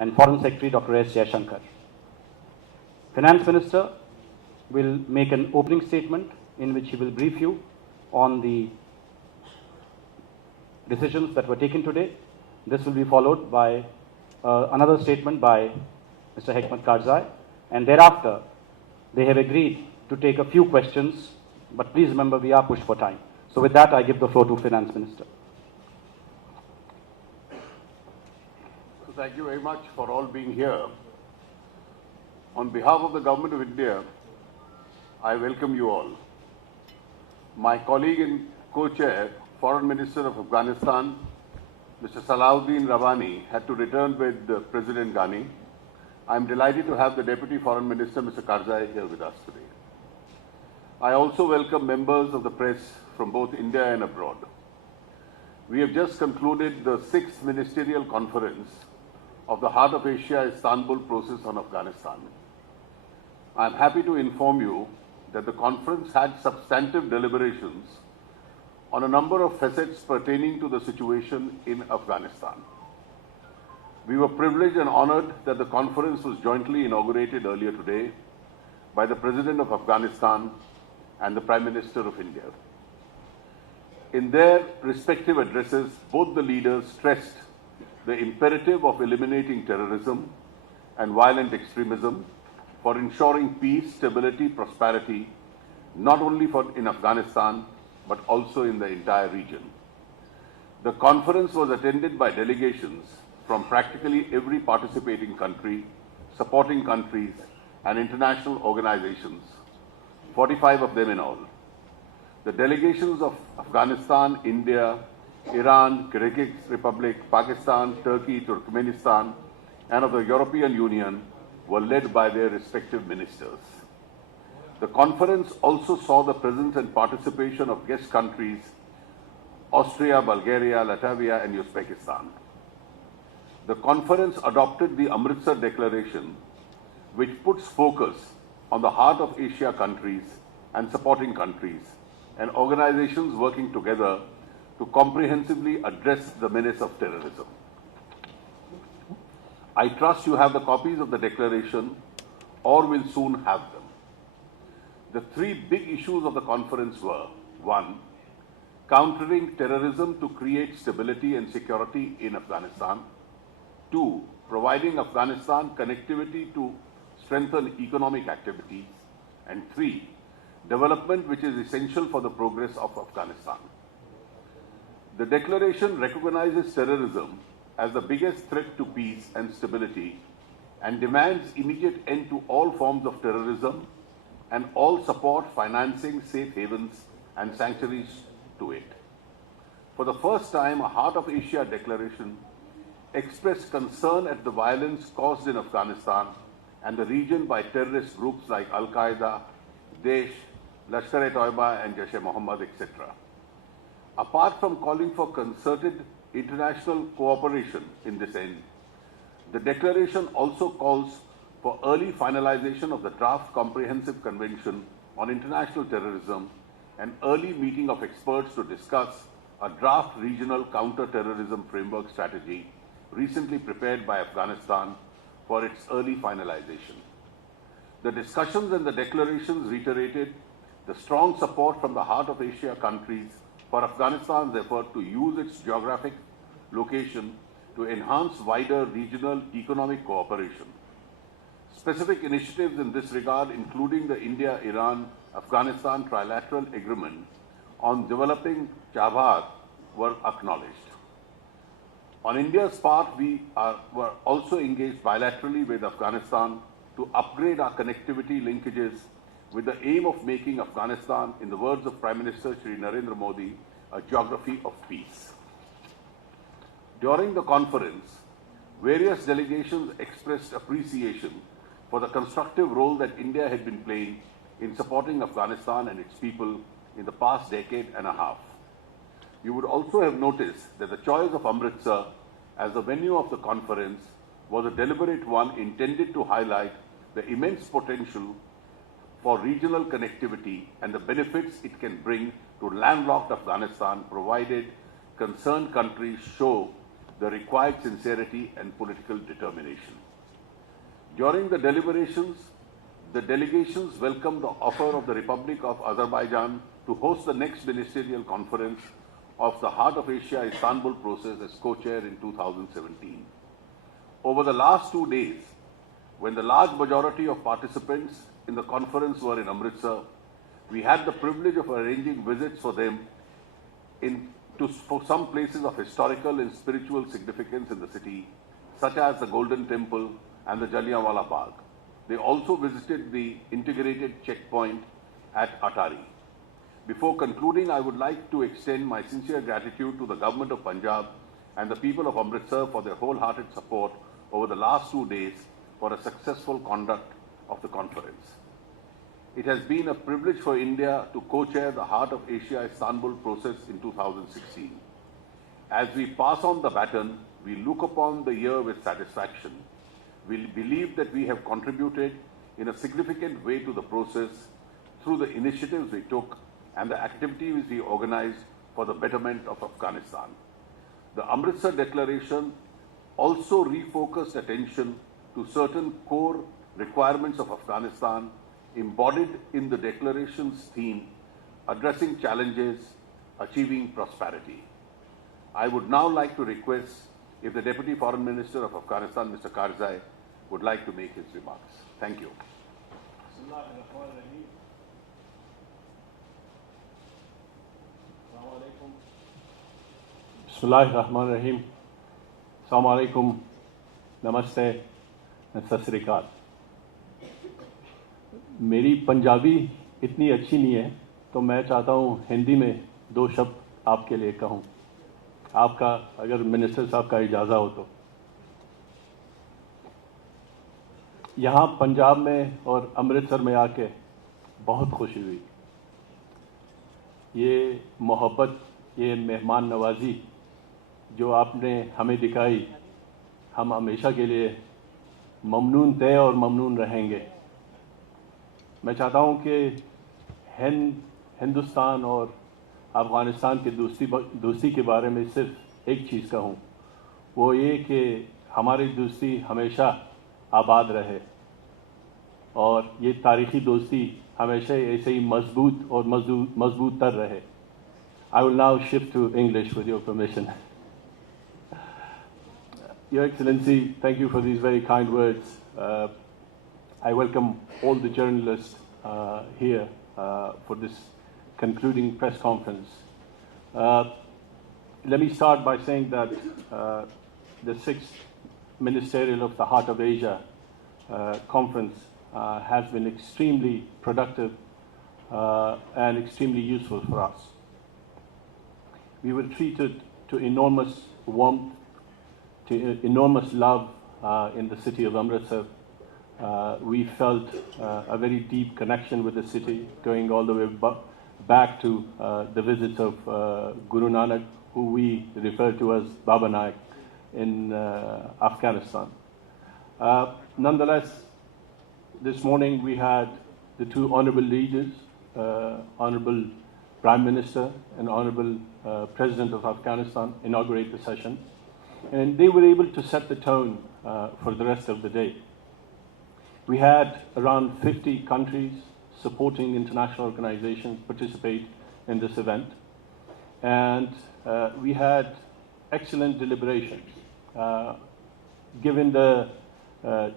and Foreign Secretary Dr. S. Jaishankar. Finance Minister will make an opening statement in which he will brief you on the decisions that were taken today. This will be followed by another statement by Mr. Hekmat Karzai, and thereafter they have agreed to take a few questions, but please remember we are pushed for time. So with that, I give the floor to Finance Minister. So thank you very much for all being here. On behalf of the Government of India, I welcome you all. My colleague and co-chair, Foreign Minister of Afghanistan, Mr. Salahuddin Ravani, had to return with President Ghani. I am delighted to have the Deputy Foreign Minister, Mr. Karzai, here with us today. I also welcome members of the press from both India and abroad. We have just concluded the 6th Ministerial Conference of the Heart of Asia Istanbul process on Afghanistan. I am happy to inform you that the conference had substantive deliberations on a number of facets pertaining to the situation in Afghanistan. We were privileged and honored that the conference was jointly inaugurated earlier today by the President of Afghanistan and the Prime Minister of India. In their respective addresses, both the leaders stressed the imperative of eliminating terrorism and violent extremism for ensuring peace, stability, prosperity, not only in Afghanistan, but also in the entire region. The conference was attended by delegations from practically every participating country, supporting countries, and international organizations, 45 of them in all. The delegations of Afghanistan, India, Iran, Kyrgyz Republic, Pakistan, Turkey, Turkmenistan, and of the European Union were led by their respective ministers. The conference also saw the presence and participation of guest countries Austria, Bulgaria, Latvia, and Uzbekistan. The conference adopted the Amritsar Declaration, which puts focus on the Heart of Asia countries and supporting countries and organizations working together to comprehensively address the menace of terrorism. I trust you have the copies of the declaration or will soon have them. The three big issues of the conference were: 1. Countering terrorism to create stability and security in Afghanistan. 2. Providing Afghanistan connectivity to strengthen economic activities. And 3. Development which is essential for the progress of Afghanistan. The declaration recognizes terrorism as the biggest threat to peace and stability and demands immediate end to all forms of terrorism and all support financing safe havens and sanctuaries to it. For the first time, a Heart of Asia declaration expressed concern at the violence caused in Afghanistan and the region by terrorist groups like Al-Qaeda, Daesh, Lashkar-e-Toiba, and Jaish-e-Mohammed, etc. Apart from calling for concerted international cooperation in this end, the declaration also calls for early finalization of the draft Comprehensive Convention on International Terrorism and early meeting of experts to discuss a draft regional counter-terrorism framework strategy recently prepared by Afghanistan for its early finalization. The discussions and the declarations reiterated the strong support from the Heart of Asia countries for Afghanistan's effort to use its geographic location to enhance wider regional economic cooperation. Specific initiatives in this regard, including the India-Iran-Afghanistan trilateral agreement on developing Chabahar, were acknowledged. On India's part, we were also engaged bilaterally with Afghanistan to upgrade our connectivity linkages with the aim of making Afghanistan, in the words of Prime Minister Shri Narendra Modi, a geography of peace. During the conference, various delegations expressed appreciation for the constructive role that India had been playing in supporting Afghanistan and its people in the past decade and a half. You would also have noticed that the choice of Amritsar as the venue of the conference was a deliberate one intended to highlight the immense potential for regional connectivity and the benefits it can bring to landlocked Afghanistan, provided concerned countries show the required sincerity and political determination. During the deliberations, the delegations welcomed the offer of the Republic of Azerbaijan to host the next ministerial conference of the Heart of Asia Istanbul process as co-chair in 2017. Over the last 2 days, when the large majority of participants in the conference were in Amritsar, we had the privilege of arranging visits for them for some places of historical and spiritual significance in the city, such as the Golden Temple and the Jallianwala Bagh. They also visited the integrated checkpoint at Atari. Before concluding, I would like to extend my sincere gratitude to the government of Punjab and the people of Amritsar for their wholehearted support over the last 2 days for a successful conduct of the conference. It has been a privilege for India to co-chair the Heart of Asia Istanbul process in 2016. As we pass on the baton, we look upon the year with satisfaction. We believe that we have contributed in a significant way to the process through the initiatives we took and the activities we organized for the betterment of Afghanistan. The Amritsar Declaration also refocused attention to certain core requirements of Afghanistan embodied in the Declaration's theme, addressing challenges, achieving prosperity. I would now like to request if the Deputy Foreign Minister of Afghanistan, Mr. Karzai, would like to make his remarks. Thank you. Bismillahirrahmanirrahim. Assalamu alaikum. Namaste and Sat Sri Akal. मेरी पंजाबी इतनी अच्छी नहीं है तो मैं चाहता हूँ हिंदी में 2 शब्द आपके लिए कहूँ, आपका अगर मिनिस्टर साहब का इजाज़ा हो तो। यहाँ पंजाब में और अमृतसर में आके बहुत खुशी हुई। ये मोहब्बत, ये मेहमान नवाजी जो आपने हमें दिखाई, हम हमेशा के लिए ममनून थे और ममनून रहेंगे। मैं चाहता हूं कि हिंदुस्तान और अफ़गानिस्तान की दोस्ती के बारे में सिर्फ एक चीज़ कहूं, वो ये कि हमारी दोस्ती हमेशा आबाद रहे और ये तारीख़ी दोस्ती हमेशा ऐसे ही मजबूत और मजबूत तर रहे। I will now shift to English with your permission. Your Excellency, thank you for these very kind words. I welcome all the journalists here for this concluding press conference. Let me start by saying that the 6th Ministerial of the Heart of Asia conference has been extremely productive and extremely useful for us. We were treated to enormous warmth, to enormous love in the city of Amritsar. We felt a very deep connection with the city, going all the way back to the visits of Guru Nanak, who we refer to as Baba Nanak in Afghanistan. Nonetheless, this morning we had the 2 honorable leaders, Honorable Prime Minister and Honorable President of Afghanistan, inaugurate the session. And they were able to set the tone for the rest of the day. We had around 50 countries supporting international organizations participate in this event. And we had excellent deliberations. Given the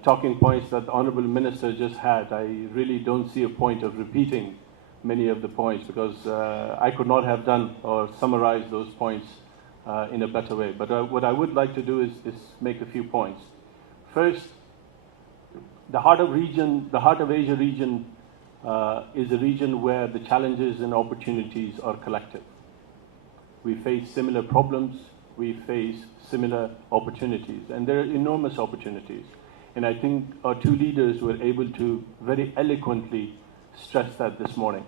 talking points that the Honorable Minister just had, I really don't see a point of repeating many of the points because I could not have done or summarized those points in a better way. But what I would like to do is make a few points. First, the Heart of Asia region is a region where the challenges and opportunities are collective. We face similar problems, we face similar opportunities, and there are enormous opportunities. And I think our 2 leaders were able to very eloquently stress that this morning.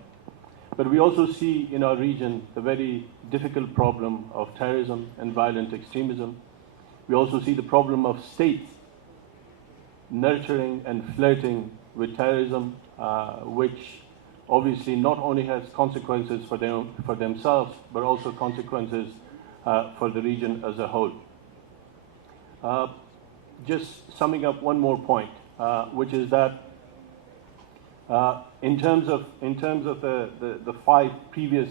But we also see in our region the very difficult problem of terrorism and violent extremism. We also see the problem of states nurturing and flirting with terrorism, which obviously not only has consequences for themselves, but also consequences for the region as a whole. Just summing up one more point, which is that in terms of the 5 previous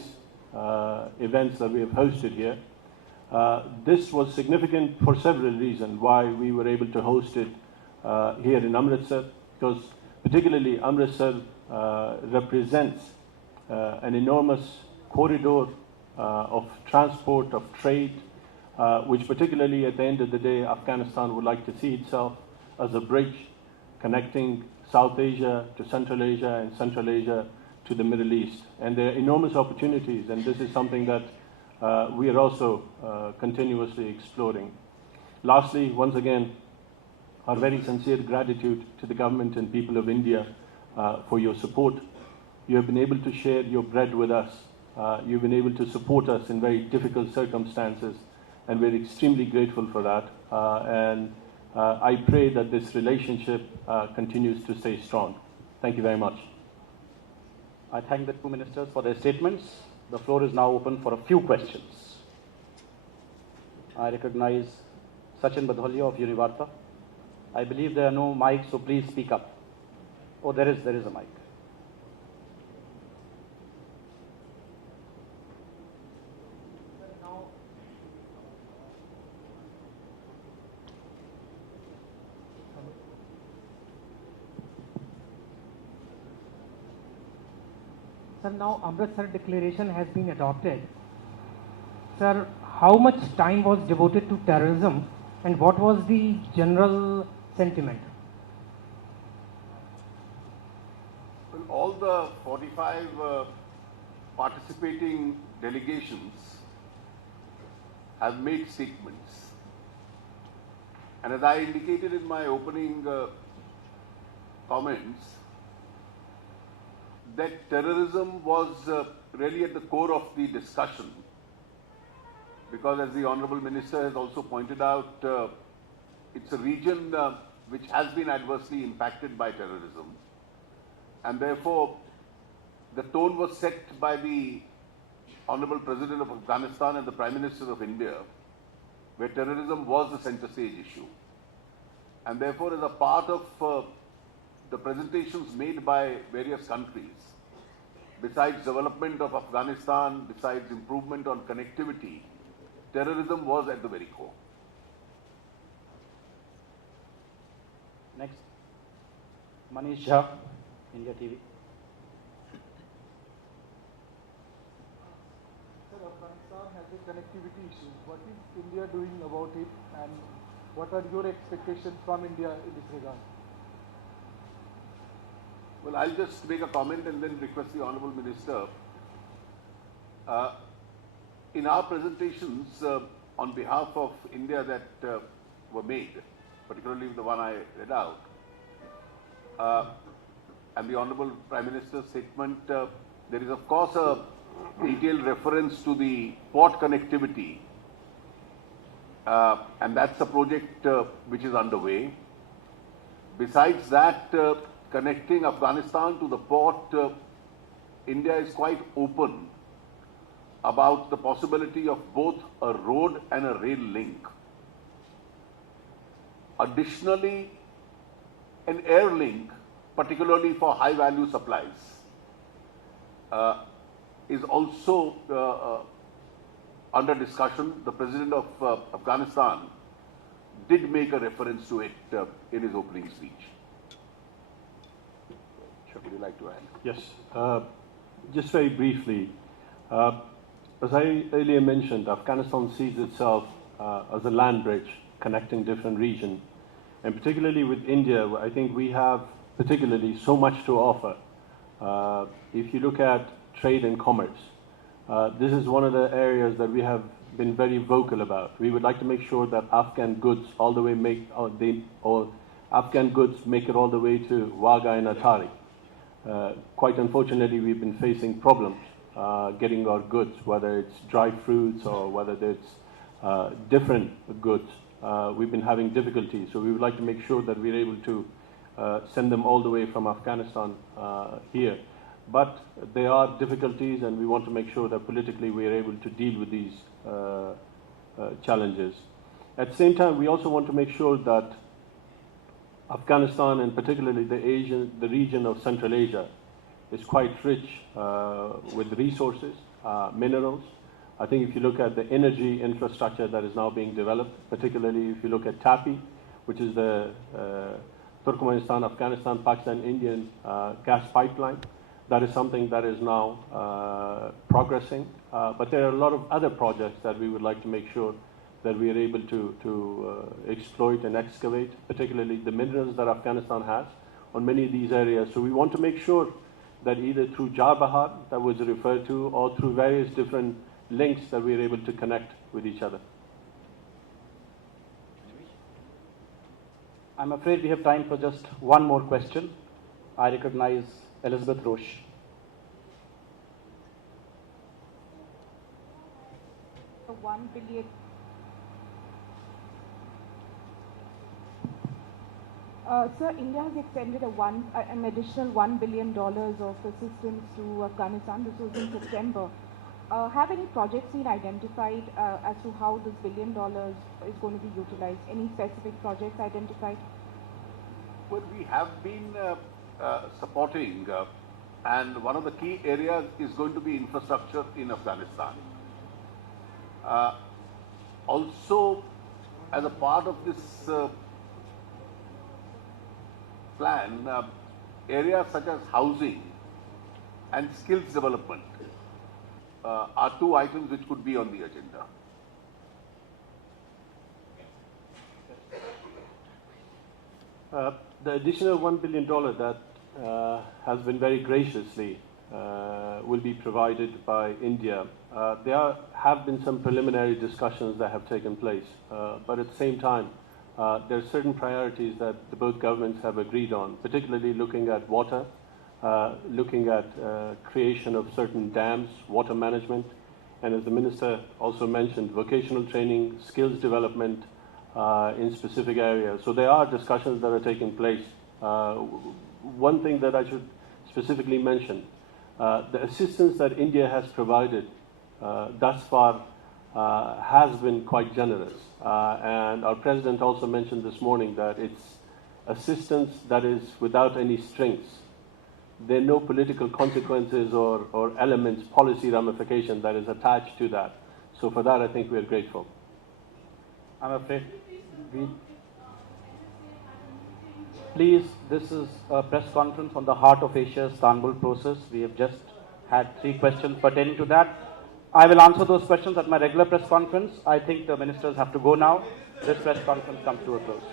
events that we have hosted here, this was significant for several reasons why we were able to host it here in Amritsar, because particularly Amritsar represents an enormous corridor of transport, of trade, which particularly at the end of the day, Afghanistan would like to see itself as a bridge connecting South Asia to Central Asia and Central Asia to the Middle East. And there are enormous opportunities, and this is something that we are also continuously exploring. Lastly, once again, our very sincere gratitude to the government and people of India for your support. You have been able to share your bread with us. You've been able to support us in very difficult circumstances, and we're extremely grateful for that. I pray that this relationship continues to stay strong. Thank you very much. I thank the 2 ministers for their statements. The floor is now open for a few questions. I recognize Sachin Badholia of Univarta. I believe there are no mics, so please speak up. Oh, there is a mic. Sir, now Amritsar Declaration has been adopted. Sir, how much time was devoted to terrorism and what was the general sentiment? Well, all the 45 participating delegations have made statements. And as I indicated in my opening comments, that terrorism was really at the core of the discussion, because as the Honourable Minister has also pointed out, it's a region which has been adversely impacted by terrorism, and therefore the tone was set by the Honourable President of Afghanistan and the Prime Minister of India, where terrorism was the centre stage issue. And therefore, as a part of the presentations made by various countries, besides development of Afghanistan, besides improvement on connectivity, terrorism was at the very core. Next, Manish Jha, India TV. Sir, Afghanistan has a connectivity issue. What is India doing about it, and what are your expectations from India in this regard? Well, I'll just make a comment and then request the Honourable Minister. In our presentations on behalf of India that were made, particularly the one I read out, and the Honourable Prime Minister's statement, there is of course a detailed reference to the port connectivity, and that's a project which is underway. Besides that, connecting Afghanistan to the port, India is quite open about the possibility of both a road and a rail link. Additionally, an air link, particularly for high-value supplies, is also under discussion. The President of Afghanistan did make a reference to it in his opening speech. Would you like to add? Yes, just very briefly. As I earlier mentioned, Afghanistan sees itself as a land bridge connecting different regions. And particularly with India, I think we have particularly so much to offer. If you look at trade and commerce, this is one of the areas that we have been very vocal about. We would like to make sure that Afghan goods all the way Afghan goods make it all the way to Wagah and Atari. Quite unfortunately, we've been facing problems getting our goods, whether it's dry fruits or whether it's different goods. We've been having difficulties, so we would like to make sure that we're able to send them all the way from Afghanistan here. But there are difficulties, and we want to make sure that politically we are able to deal with these challenges. At the same time, we also want to make sure that Afghanistan, and particularly the region of Central Asia, is quite rich with resources, minerals. I think if you look at the energy infrastructure that is now being developed, particularly if you look at TAPI, which is the Turkmenistan, Afghanistan, Pakistan, Indian gas pipeline, that is something that is now progressing. But there are a lot of other projects that we would like to make sure that we are able to exploit and excavate, particularly the minerals that Afghanistan has on many of these areas. So we want to make sure that either through Jarbahar, that was referred to, or through various different links that we are able to connect with each other. I'm afraid we have time for just one more question. I recognize Elizabeth Roche. $1 billion. Sir, India has extended an additional $1 billion of assistance to Afghanistan. This was in September. Have any projects been identified as to how this $1 billion is going to be utilized? Any specific projects identified? Well, we have been supporting, and one of the key areas is going to be infrastructure in Afghanistan. Also, as a part of this plan, areas such as housing and skills development are two items which could be on the agenda. The additional $1 billion that has been very graciously will be provided by India. There have been some preliminary discussions that have taken place, but at the same time, there are certain priorities that the both governments have agreed on, particularly looking at water, looking at creation of certain dams, water management, and as the Minister also mentioned, vocational training, skills development in specific areas. So there are discussions that are taking place. One thing that I should specifically mention, the assistance that India has provided thus far has been quite generous. And our President also mentioned this morning that it's assistance that is without any strings. There are no political consequences or elements, policy ramification that is attached to that. So for that, I think we are grateful. I'm afraid Please, this is a press conference on the Heart of Asia Istanbul process. We have just had 3 questions pertaining to that. I will answer those questions at my regular press conference. I think the ministers have to go now. This press conference comes to a close.